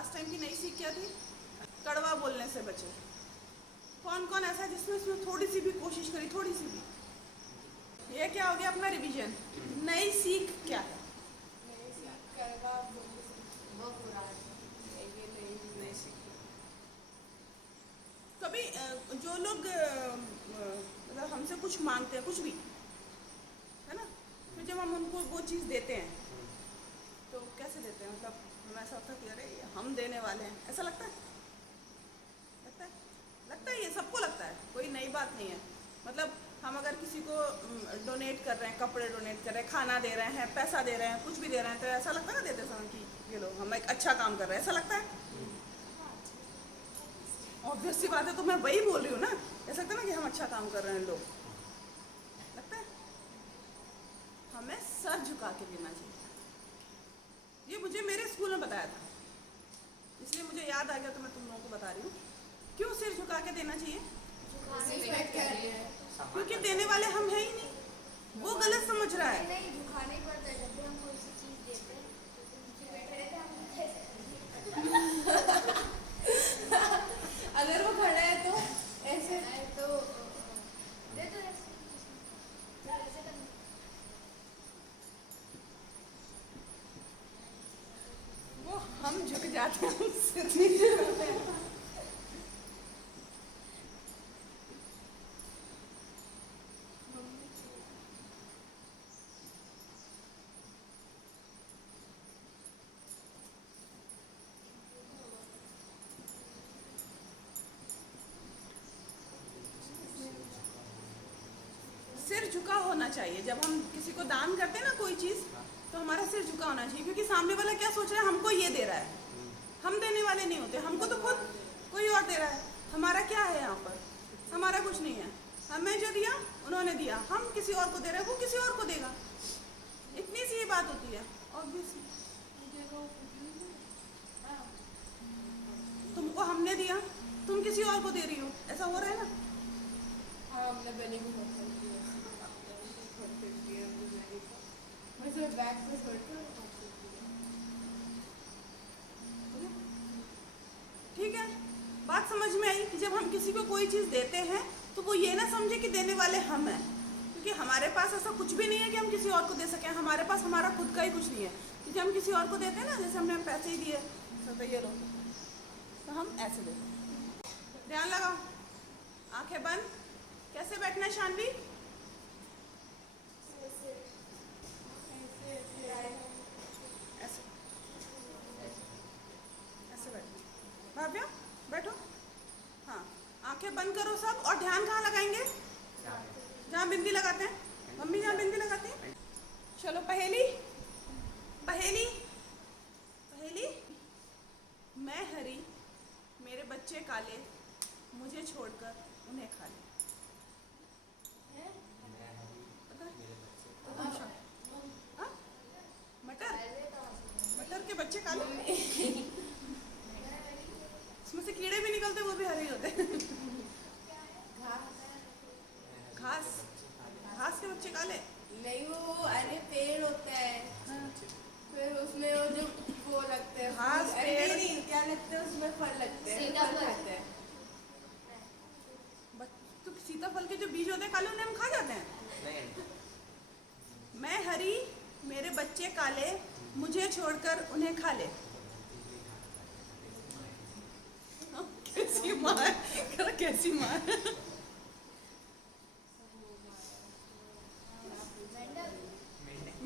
Last time की नई सीख क्या थी? कड़वा बोलने से बचे। कौन कौन ऐसा है जिसने इसमें थोड़ी सी भी कोशिश करी, थोड़ी सी भी? ये क्या हो गया अपना रिवीजन। नई सीख क्या है? नई सीख। कभी जो लोग मतलब हमसे कुछ मांगते हैं, कुछ भी, है ना, फिर जब हम उनको वो चीज़ देते हैं तो कैसे देते हैं? मतलब हमें ऐसा होता है कि अरे हम देने वाले हैं, ऐसा लगता है? लगता है? लगता है, ये सबको लगता है, कोई नई बात नहीं है। मतलब हम अगर किसी को डोनेट कर रहे हैं, कपड़े डोनेट कर रहे हैं, खाना दे रहे हैं, पैसा दे रहे हैं, कुछ भी दे रहे हैं, तो ऐसा लगता है ना देते समय कि ये लोग हम एक अच्छा काम कर रहे हैं, ऐसा लगता है? ऑब्वियस सी बात है, तो मैं वही बोल रही हूँ ना। ऐसा लगता है ना कि हम अच्छा काम कर रहे हैं लोग, लगता है? हमें सर झुका के देना चाहिए। ये मुझे मेरे स्कूल में बताया था, इसलिए मुझे याद आ गया तो मैं तुम लोगों को बता रही हूँ। क्यों सिर झुका के देना चाहिए? क्योंकि देने वाले हम हैं ही नहीं, वो गलत समझ रहा है। नहीं, झुकाना ही पड़ता है जब भी हम कोई सी चीज देते हैं, तो नीचे बैठे रहते हैं, हम कैसे अगर वो खड़ा है तो ऐसे तो दे दो ऐसे करना। वो हम झुक जाते हैं, हम सिर नहीं झुकाते हैं। सिर झुका होना चाहिए जब हम किसी को दान करते हैं ना कोई चीज़, तो हमारा सिर झुका होना चाहिए, क्योंकि सामने वाला क्या सोच रहा है, हमको ये दे रहा है। हम देने वाले नहीं होते, हमको तो खुद कोई और दे रहा है। हमारा क्या है यहाँ पर? हमारा कुछ नहीं है। हमें जो दिया उन्होंने दिया, हम किसी और को दे रहे हैं, वो किसी और को देगा। इतनी सी ये बात होती है, ऑब्वियसली। तुमको हमने दिया, तुम किसी और को दे रही हो, ऐसा हो रहा है ना? हाँ, हमने बनी भी बहुत करती है। वैसे बैग पे छोड़कर ठीक है, बात समझ में आई कि जब हम किसी को कोई चीज़ देते हैं तो वो ये ना समझे कि देने वाले हम हैं, क्योंकि हमारे पास ऐसा कुछ भी नहीं है कि हम किसी और को दे सकें। हमारे पास हमारा खुद का ही कुछ नहीं है। तो जब हम किसी और को देते हैं ना, जैसे हमने पैसे ही दिए तो ये लो, तो हम ऐसे देते हैं। ध्यान लगाओ, आंखें बंद। कैसे बैठना है शानवी? ऐसे ऐसे बैठो। भाव्या बैठो। हाँ, आंखें बंद करो सब, और ध्यान कहाँ लगाएंगे? जहाँ बिंदी लगाते हैं, मम्मी जहाँ बिंदी लगाती हैं। चलो पहेली, पहेली, पहेली। मैं हरी, मेरे बच्चे काले, मुझे छोड़कर उन्हें खा ले। पता है? हाँ? मटर, मटर के बच्चे काले, उसमें से कीड़े भी निकलते, वो भी हरे ही होते। घास, घास के बच्चे काले। नहीं, वो अरे पेड़ होता है। हाँ। फिर उसमें वो जो वो लगते हैं घास, फूल, अरे पेड़। नहीं, क्या लगते हैं उसमें, फल लगते हैं, सीताफल। फल खाते हैं। तो सीताफल के जो बीज होते हैं काले, उन्हें हम खा जाते हैं। मैं हरी, मेरे बच्चे काले, मुझे छोड़कर उन्हें खा ले। कैसी माँ है, कैसी माँ है।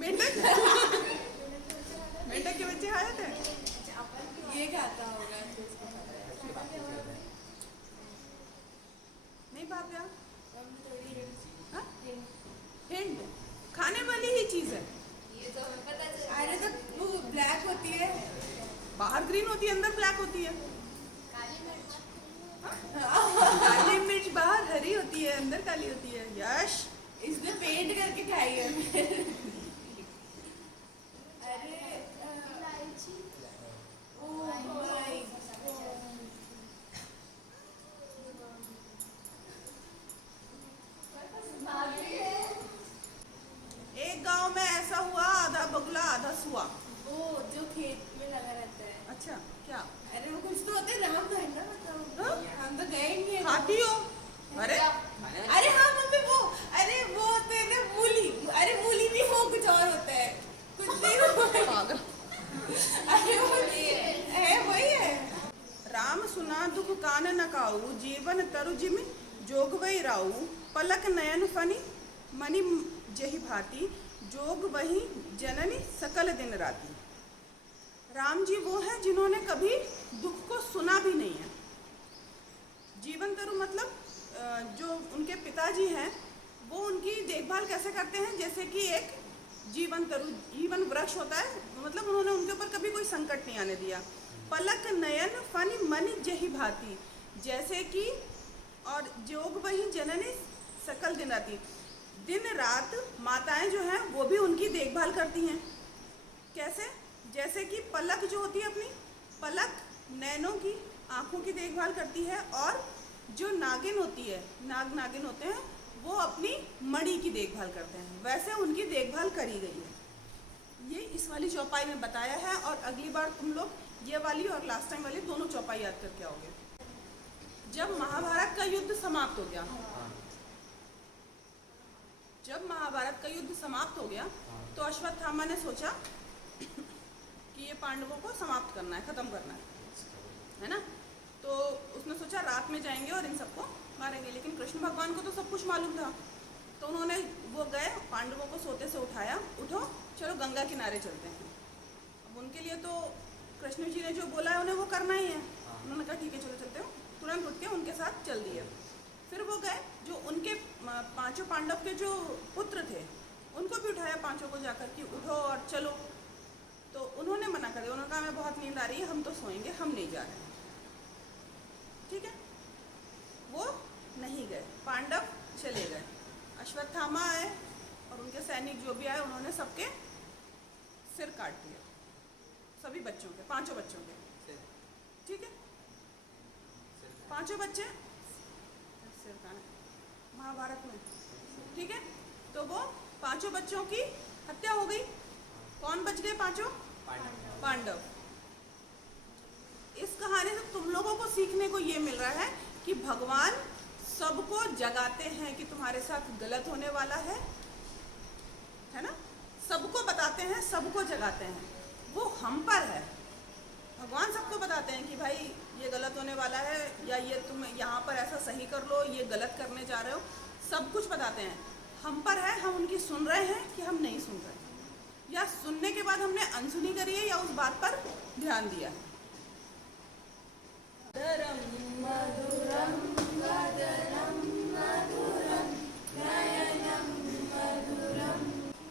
मेंढक, मेंढक के बच्चे खा जाते हैं। ये खाता होगा तो उसको पता है। नहीं भाव्या? हाँ? हाँ? हिंड खाने वाली ही चीज़ है। ये तो हमें पता चल। अरे तो वो ब्लैक होती है। बाहर ग्रीन होती है, अंदर ब्लैक होती है। काली मिर्च। काली मिर्च बाहर हरी होती है, अंदर काली होती है। यश, इसने पेंट करके खाई है। अरे इलायची। ओ भाई, एक गांव में ऐसा हुआ, आधा बगुला आधा सुआ। वो जो खेत में लगा रहता है। अच्छा क्या? अरे वो कुछ तो होते हैं रामधन ना, मतलब हाँ? हम तो गए नहीं हैं। खाती हो? अरे अरे हाँ मम्मी वो, अरे वो होते हैं ना मूली, अरे मूली नहीं, वो कुछ और होता है, कुछ नहीं वो पागल। अरे वो है वही है। राम सुना दुख कान न काऊ, जीवन तरु जिमि जोग वही राऊ, पलक नयन फनी मणि जही भांति, जोग वही जननी सकल दिन राती। राम जी वो हैं जिन्होंने कभी दुख को सुना भी नहीं है। जीवन तरु मतलब जो उनके पिताजी हैं वो उनकी देखभाल कैसे करते हैं, जैसे कि एक जीवन तरु जीवन वृक्ष होता है, मतलब उन्होंने उनके ऊपर कभी कोई संकट नहीं आने दिया। पलक नयन फनी मणि जही भांति, जैसे कि, और जोग वही जननी सकल दिन राती, दिन रात माताएं जो हैं वो भी उनकी देखभाल करती हैं। कैसे? जैसे कि पलक जो होती है अपनी, पलक नैनों की आँखों की देखभाल करती है, और जो नागिन होती है, नागिन होते हैं, वो अपनी मणि की देखभाल करते हैं। वैसे उनकी देखभाल करी गई है। ये इस वाली चौपाई में बताया है, और अगली बार तुम लोग ये वाली और लास्ट टाइम वाली दोनों चौपाई याद करके आओगे। जब महाभारत का युद्ध समाप्त हो गया, जब महाभारत का युद्ध समाप्त हो गया तो अश्वत्थामा ने सोचा कि ये पांडवों को समाप्त करना है, खत्म करना है ना। तो उसने सोचा रात में जाएंगे और इन सबको मारेंगे, लेकिन कृष्ण भगवान को तो सब कुछ मालूम था। तो उन्होंने वो गए, पांडवों को सोते से उठाया, उठो चलो गंगा किनारे चलते हैं। अब उनके लिए तो कृष्ण जी ने जो बोला है उन्हें वो करना ही है। उन्होंने कहा ठीक है चलो चलते हो, तुरंत उठ के उनके साथ चल दिए। फिर वो गए, जो उनके पांचों पांडव के जो पुत्र थे उनको भी उठाया, पांचों को जाकर कि उठो और चलो। तो उन्होंने मना कर दिया, उन्होंने कहा हमें बहुत नींद आ रही है, हम तो सोएंगे, हम नहीं जा रहे। ठीक है, वो नहीं गए, पांडव चले गए। अश्वत्थामा आए और उनके सैनिक जो भी आए उन्होंने सबके सिर काट दिया, सभी बच्चों के, पांचों बच्चों के। ठीक है, पांचों बच्चे सिर काटे महाभारत में। ठीक है, तो वो पांचों बच्चों की हत्या हो गई। कौन बच गए? पांचों पांडव। इस कहानी से तुम लोगों को सीखने को ये मिल रहा है कि भगवान सबको जगाते हैं कि तुम्हारे साथ गलत होने वाला है ना। सबको बताते हैं, सबको जगाते हैं, वो हम पर है। भगवान सबको बताते हैं कि भाई ये गलत होने वाला है, या ये तुम यहाँ पर ऐसा सही कर लो, ये गलत करने जा रहे हो, सब कुछ बताते हैं। हम पर है, हम उनकी सुन रहे हैं कि हम नहीं सुन रहे, या सुनने के बाद हमने अनसुनी करी है, या उस बात पर ध्यान दिया है। मधुरं वदनं मधुरं नयनं मधुरम्।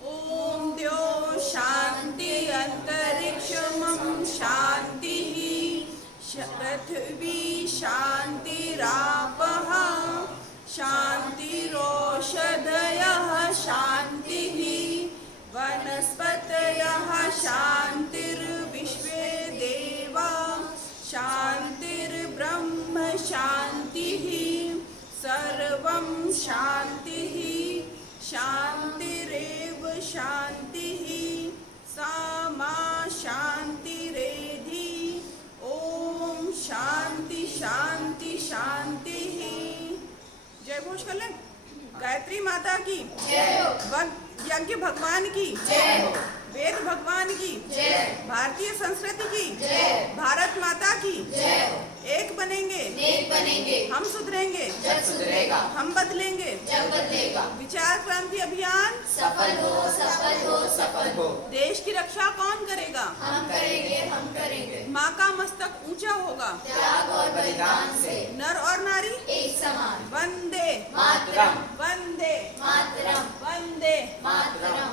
ओम द्यो शांति अंतरिक्षमं शांतिः, पृथ्वी शांतिरापः शांतिरोषधयः शांतिः, वनस्पतयः शांतिर्विश्वे देवा शांतिर्ब्रह्म शांतिः, सर्वं शांतिः शांतिरेव शांतिः, सा मा शांतिरेधि। ओम शांति शांति शांतिः। जय घोष कर लें। गायत्री माता की जय, यज्ञ भगवान की जय, वेद भगवान की जय, भारतीय संस्कृति की जय, भारत माता की जय। एक बनेंगे, नेक बनेंगे, हम सुधरेंगे जग सुधरेगा, हम बदलेंगे जग बदलेगा। विचार क्रांति अभियान सफल हो सफल हो सफल हो। देश की रक्षा कौन करेगा? हम करेंगे, हम करेंगे। माँ का मस्तक ऊंचा होगा त्याग और बलिदान से नर और नारी एक समान। वंदे मातरम वंदे मातरम वंदे मातरम।